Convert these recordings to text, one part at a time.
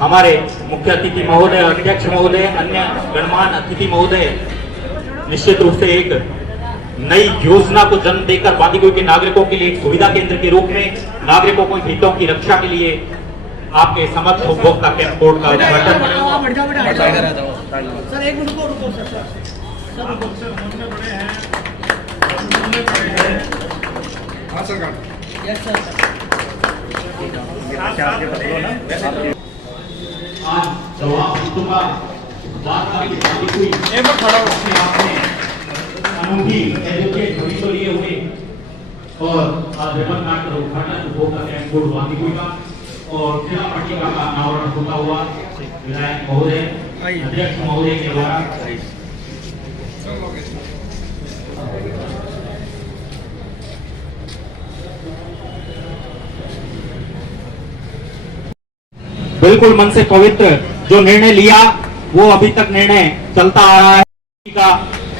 हमारे मुख्य अतिथि महोदय, अध्यक्ष महोदय, अन्य गणमान्य अतिथि महोदय निश्चित रूप से एक नई योजना को जन्म देकर बांदीकुई के नागरिकों के लिए एक सुविधा केंद्र के रूप में नागरिकों को हितों की रक्षा के लिए आपके समक्ष उपभोक्ता कैंप कोड का उद्घाटन। सर एक मिनट रुको सर। हाँ सर। Yes sir. आज जवाब अनूठी एजुकेट भविष्य लिए हुए और आज रिबन काट कर उद्घाटन उपभोक्ता कैंप कोड बांदीकुई का और जिला पट्टिका का अनावरण होता हुआ विधायक महोदय, अध्यक्ष महोदय के द्वारा बिल्कुल मन से पवित्र जो निर्णय लिया वो अभी तक निर्णय चलता आ रहा है का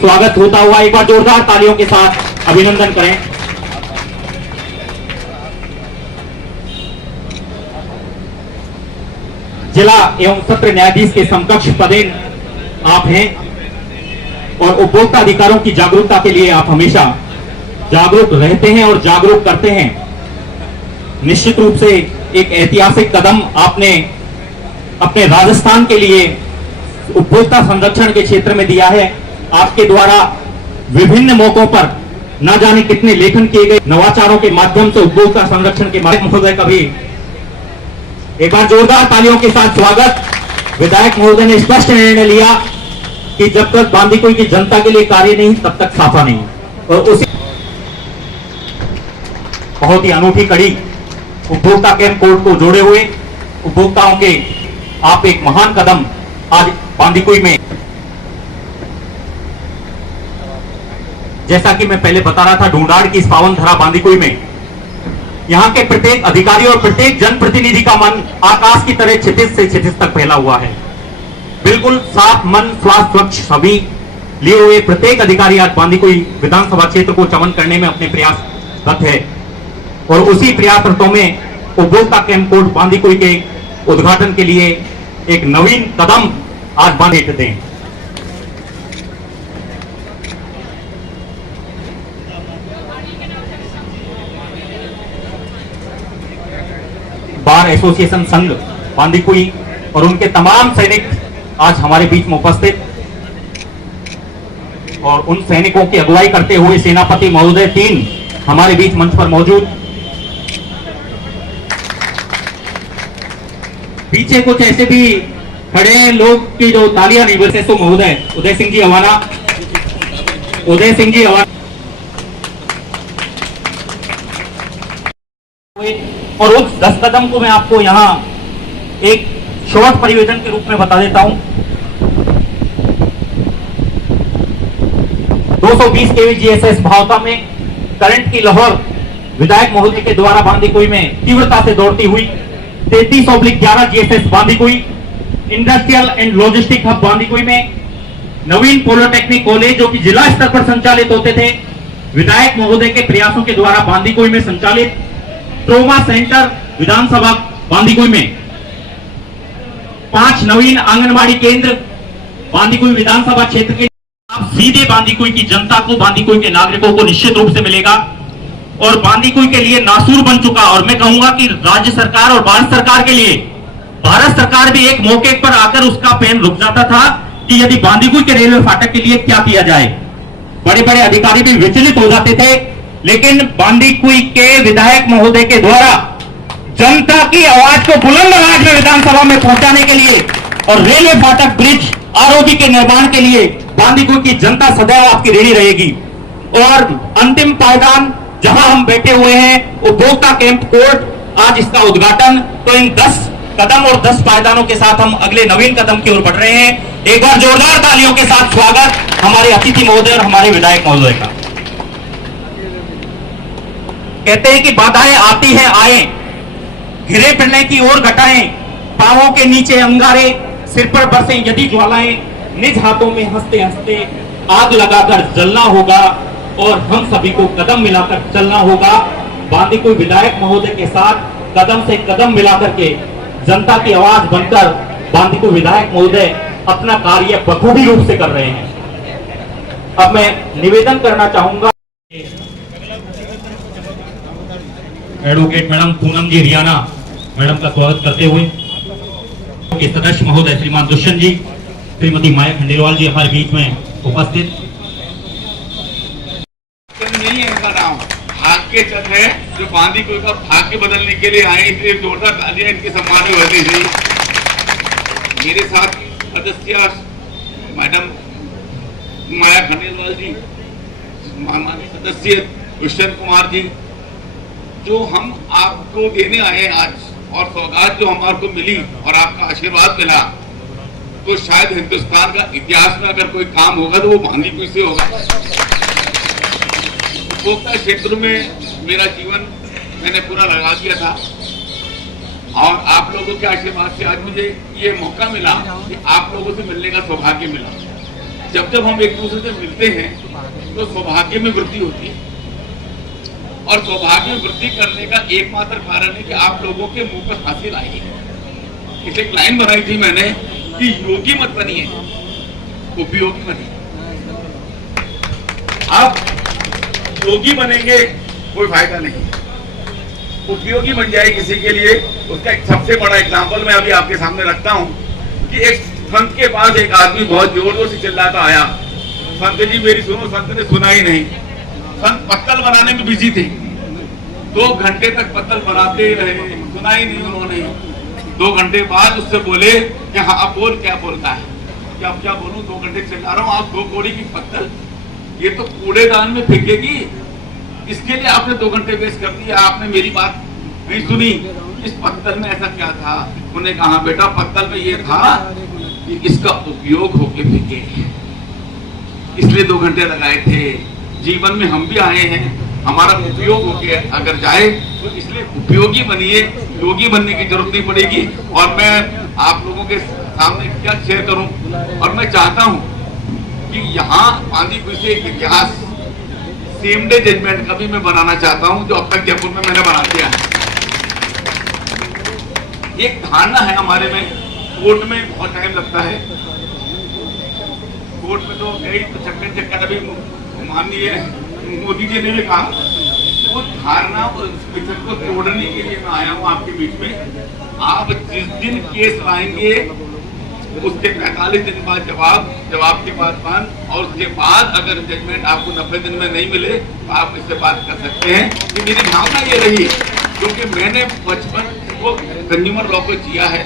स्वागत होता हुआ एक बार जोरदार तालियों के साथ अभिनंदन करें। जिला एवं सत्र न्यायाधीश के समकक्ष पदेन आप हैं और उपभोक्ता अधिकारों की जागरूकता के लिए आप हमेशा जागरूक रहते हैं और जागरूक करते हैं। निश्चित रूप से एक ऐतिहासिक कदम आपने अपने राजस्थान के लिए उपभोक्ता संरक्षण के क्षेत्र में दिया है। आपके द्वारा विभिन्न मौकों पर न जाने कितने लेखन किए गए नवाचारों के माध्यम से उपभोक्ता संरक्षण के माध्यम महोदय का भी एक बार जोरदार तालियों के साथ स्वागत। विधायक महोदय ने स्पष्ट निर्णय लिया कि जब तक बांदीकुई की जनता के लिए कार्य नहीं तब तक साफा नहीं, और उसी बहुत ही अनूठी कड़ी उपभोक्ता कैंप कोड को जोड़े हुए उपभोक्ताओं के आप एक महान कदम आज बांदीकुई में, जैसा कि मैं पहले बता रहा था, ढूंढाड़ की इस पावन धरा बांदीकुई में यहाँ के प्रत्येक अधिकारी और प्रत्येक जनप्रतिनिधि का मन आकाश की तरह क्षितिज से क्षितिज तक फैला हुआ है। बिल्कुल साफ मन, स्वास्थ्य, स्वच्छ सभी लिए हुए प्रत्येक अधिकारी आज बांदीकुई विधानसभा क्षेत्र को चमन करने में अपने प्रयासरत है और उसी प्रयासरतों में उपभोक्ता कैंप कोड बांदीकुई के उद्घाटन के लिए एक नवीन कदम आज बांधते हैं। बार एसोसिएशन संघ बांदीकुई और उनके तमाम सैनिक आज हमारे बीच में उपस्थित और उन सैनिकों की अगुवाई करते हुए सेनापति महोदय 3 हमारे बीच मंच पर मौजूद। पीछे कुछ ऐसे भी खड़े हैं लोग की जो तालियां नहीं बजते, तो महोदय उदय सिंह जी हवाना, उदय सिंह जी हवाना और उस 10 कदम को मैं आपको यहाँ एक शॉर्ट परियोजन के रूप में बता देता हूं। 220 केवी जीएसएस भावता में करंट की लहर विधायक महोदय के द्वारा बांदीकुई में तीव्रता से दौड़ती हुई 33/11 GSS Bandikui industrial and logistic hub Bandikui में नवीन पॉलिटेक्निक कॉलेज जो कि जिला स्तर पर संचालित होते थे, विधायक महोदय के प्रयासों के द्वारा बांदीकुई में संचालित ट्रोमा सेंटर विधानसभा बांदीकुई में 5 नवीन आंगनबाड़ी केंद्र बांदीकुई विधानसभा क्षेत्र के आप सीधे बांदीकुई की जनता को, बांदीकुई के नागरिकों को निश्चित रूप से मिलेगा और बांदीकुई के लिए नासूर बन चुका। और मैं कहूंगा कि राज्य सरकार और भारत सरकार के लिए, भारत सरकार भी एक मौके पर आकर उसका पेन रुक जाता था कि यदि बांदीकुई के रेलवे फाटक के लिए क्या किया जाए। बड़े बड़े अधिकारी भी विचलित हो जाते थे, लेकिन बांदीकुई के विधायक महोदय के द्वारा जनता की आवाज को बुलंद आवाज में विधानसभा में पहुंचाने के लिए और रेलवे फाटक, ब्रिज, आरओबी के निर्माण के लिए बांदीकुई की जनता सदैव आपकी ऋणी रहेगी। और अंतिम पायदान जहां हम बैठे हुए हैं, उपभोक्ता कैंप कोड, आज इसका उद्घाटन, तो इन 10 कदम और 10 पायदानों के साथ हम अगले नवीन कदम की ओर बढ़ रहे हैं। एक बार जोरदार तालियों के साथ स्वागत हमारे अतिथि महोदय और हमारे विधायक महोदय का। कहते हैं कि बाधाएं आती हैं आए, घिरे फिरने की ओर घटाएं, पांवों के नीचे अंगारे, सिर पर बरसे यदि ज्वालाएं, निज हाथों में हंसते हंसते आग लगाकर जलना होगा और हम सभी को कदम मिलाकर चलना होगा। बांदीकुई विधायक महोदय के साथ कदम से कदम मिलाकर के जनता की आवाज बनकर बांदीकुई विधायक महोदय अपना कार्य बखूबी रूप से कर रहे हैं। अब मैं निवेदन करना चाहूंगा एडवोकेट मैडम पूनम जी हरियाणा मैडम का स्वागत करते हुए के सदस्य महोदय श्रीमान दुष्यंत जी, श्रीमती माया खंडेलवाल जी हमारे बीच में उपस्थित। नहीं है इनका नाम, भाग्य चंद है, जो बांदीकुई का भाग्य बदलने के लिए आए, इसलिए जोरदार तालियां इनके सम्मान में होती थी। मेरे साथ सदस्य मैडम माया खंडेलवाल जी, सदस्य दुष्यंत कुमार जी, जो हम आपको देने आए आज, और सौगात जो हमारे को मिली और आपका आशीर्वाद मिला, तो शायद हिंदुस्तान का इतिहास में अगर कोई काम होगा तो वो बांदीकुई से होगा। उपभोक्ता क्षेत्र में मेरा जीवन मैंने पूरा लगा दिया था, और आप लोगों के आशीर्वाद से आज मुझे ये मौका मिला कि आप लोगों से मिलने का सौभाग्य मिला। जब जब हम एक दूसरे से मिलते हैं तो सौभाग्य में वृद्धि होती है, और सौभाग्य में वृद्धि करने का एकमात्र कारण है कि आप लोगों के मुंह पर हंसी लाई है। इसे एक लाइन बनाई थी मैंने कि योगी मत बनिए, उपयोगी बनिए। आप योगी बनेंगे कोई फायदा नहीं, उपयोगी बन जाए किसी के लिए, उसका एक सबसे बड़ा एग्जाम्पल मैं अभी आपके सामने रखता हूं कि एक संत के पास एक आदमी बहुत जोर जोर से चिल्लाता आया, संत जी मेरी सुनो। संत ने सुना ही नहीं। संत पत्तल बनाने में बिजी थे, 2 घंटे तक पत्तल बनाते ही रहे, सुना ही नहीं उन्होंने। 2 घंटे बाद उससे बोले कि हाँ अब बोल, क्या बोलता है? कि अब क्या बोलूं, 2 घंटे चिल्ला रहा हूँ, आप 2 कौड़ी की पत्तल ये तो कूड़ेदान में फेंकेगी, इसके लिए आपने 2 घंटे वेस्ट कर दिया, आपने मेरी बात नहीं सुनी। इस पत्तल में ऐसा क्या था? उन्होंने कहा बेटा पत्तल में ये था कि इसका उपयोग होके फेंके, इसलिए 2 घंटे लगाए थे। जीवन में हम भी आए हैं, हमारा उपयोग होके अगर जाए तो इसलिए उपयोगी बनिए, योगी बनने की जरूरत नहीं पड़ेगी। और मैं आप लोगों के सामने क्या शेयर करूं, और मैं चाहता हूं कि यहाँ बांदीकुई से एक इतिहास सेम डे जजमेंट का भी मैं बनाना चाहता हूं, जो अब तक जयपुर में मैंने बना दिया है। एक धारणा है हमारे में, कोर्ट में बहुत टाइम लगता है, कोर्ट में तो कई चक्कर अभी माननीय मोदी जी ने भी कहा, वो धारणा को तोड़ने के लिए मैं आया हूँ आपके बीच में। आप जिस दिन केस लाएंगे उसके 45 दिन बाद जवाब के बाद बंद, और उसके बाद अगर जजमेंट आपको 90 दिन में नहीं मिले तो आप इससे बात कर सकते हैं। कि मेरी भावना ये रही, क्योंकि मैंने बचपन को कंज्यूमर लॉ को जिया है।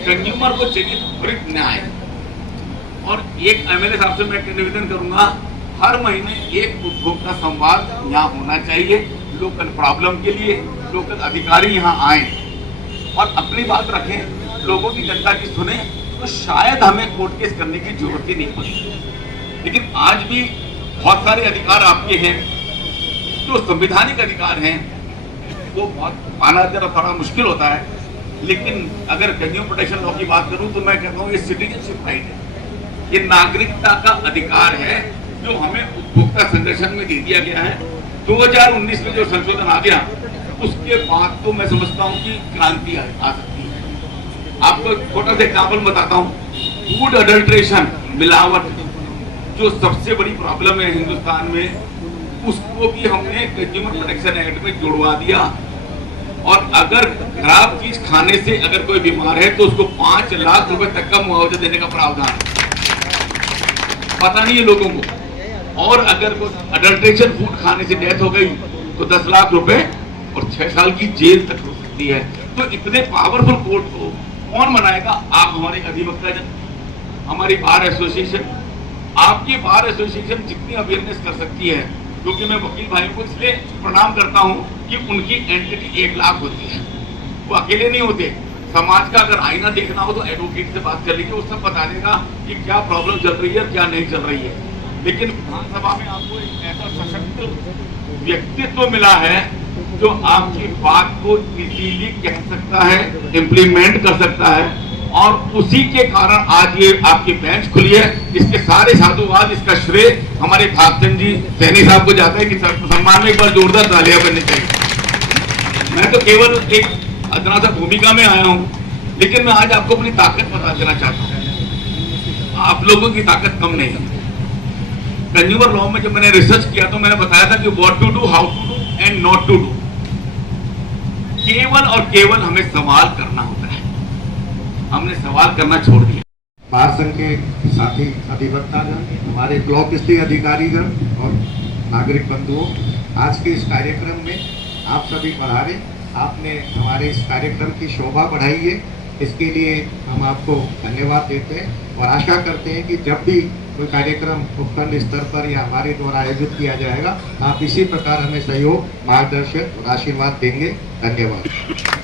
कंज्यूमर को चाहिए त्वरित न्याय, और एक एमएलए साहब से मैं निवेदन करूंगा, हर महीने एक उपभोक्ता संवाद यहाँ होना चाहिए। लोकल प्रॉब्लम के लिए लोकल अधिकारी यहाँ आए और अपनी बात रखें, लोगों की जनता की सुने, तो शायद हमें कोर्ट केस करने की जरूरत ही नहीं पड़ी। लेकिन आज भी बहुत सारे अधिकार आपके हैं, जो संवैधानिक अधिकार हैं, वो बहुत पाना जरा थोड़ा मुश्किल होता है। लेकिन अगर कंज्यूमर प्रोटेक्शन लॉ की बात करूं तो मैं कहता हूं ये सिटीजनशिप राइट है, ये नागरिकता का अधिकार है, जो हमें उपभोक्ता संरक्षण में दे दिया गया है। 2019 में जो संशोधन आ गया, उसके बाद तो मैं समझता हूं कि क्रांति आ सकती है। आपको छोटा सा एग्जाम्पल बताता हूं, फूड अडल्ट्रेशन, मिलावट, जो सबसे बड़ी प्रॉब्लम है हिंदुस्तान में, उसको भी हमने कंज्यूमर प्रोटेक्शन एक्ट में जुड़वा दिया। और अगर खराब चीज खाने से अगर कोई बीमार है तो उसको 5 लाख रुपए तक का मुआवजा देने का प्रावधान पता नहीं है लोगों को। और अगर कोई अडल्ट्रेशन फूड खाने से डेथ हो गई तो 10 लाख रुपए और 6 साल की जेल तक हो सकती है। तो इतने पावरफुल कोर्ट को कौन बनाएगा? आप हमारे अधिवक्ता जन, हमारी बार एसोसिएशन, आपकी बार एसोसिएशन जितनी अवेयरनेस कर सकती है, क्योंकि मैं वकील भाइयों को इसलिए प्रणाम करता हूं कि उनकी एंटिटी 1 लाख होती है, वो अकेले नहीं होते। समाज का अगर आईना देखना हो तो एडवोकेट से बात कर लीजिए, वो सब बता देगा कि क्या प्रॉब्लम चल रही है, क्या नहीं चल रही है। लेकिन विधानसभा में आपको एक ऐसा सशक्त व्यक्तित्व मिला है जो आपकी बात को इजीली कह सकता है, इम्प्लीमेंट कर सकता है, और उसी के कारण आज ये आपकी बेंच खुली है। इसके सारे साधुवाद, इसका श्रेय हमारे भागचंद जी सैनी साहब को जाता है कि सम्मान में एक बार जोरदार तालियां बननी चाहिए। मैं तो केवल एक अदना सा भूमिका में आया हूँ लेकिन मैं आज आपको अपनी ताकत बता देना चाहता हूँ, आप लोगों की ताकत कम नहीं है। कंज्यूमर लॉ में जब मैंने रिसर्च किया तो मैंने बताया था कि what to do, how to do and not to do. केवल और केवल हमें सवाल करना होता है, हमने सवाल करना छोड़ दिया। बार संघ के साथी अधिवक्तागण, हमारे ब्लॉक स्तरीय अधिकारीगण और नागरिक बंधुओं, आज के इस कार्यक्रम में आप सभी पधारे, आपने हमारे इस कार्यक्रम की शोभा बढ़ाई है, इसके लिए हम आपको धन्यवाद देते हैं और आशा करते हैं कि जब भी कोई कार्यक्रम उपखंड स्तर पर या हमारे द्वारा आयोजित किया जाएगा, आप इसी प्रकार हमें सहयोग, मार्गदर्शन और आशीर्वाद देंगे। धन्यवाद।